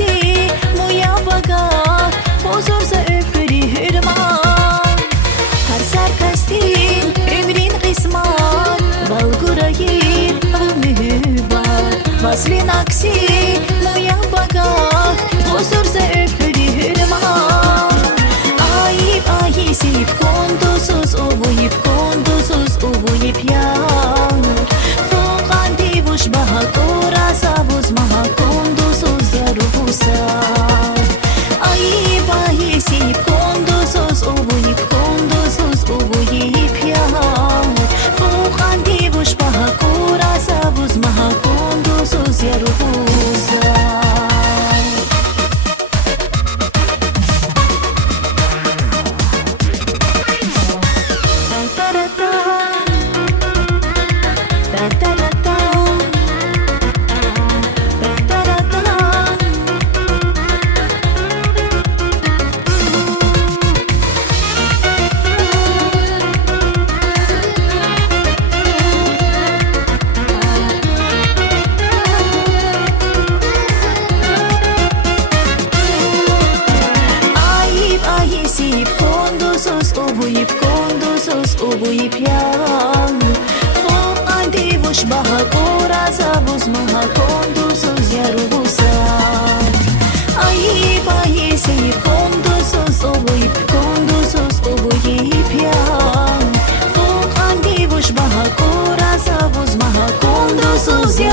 aksi moya bakar bozursa öpürür man. Her serkestin ömrin kısmat balgurayır bu mühibbat. Vaslin aksi moya bakar bozursa öpürür man. Ayıp ayısıp kondusuz ubuyup yan. Fokan divuş baha korasa bozmaha kondusuz yaruhusa. Ayıp ayısıp kondusuz ubuyup yan. Fokan divuş baha korasa bozmaha kondusuz yaruhusa. Ubuyup yan. Fokan divuş baha korasa bozmaha kondusuz yaruhusa. Ayıp ayısıp kondusuz ubuyup yan. Fokan divuş baha korasa bozmaha kondusuz yaruhusa.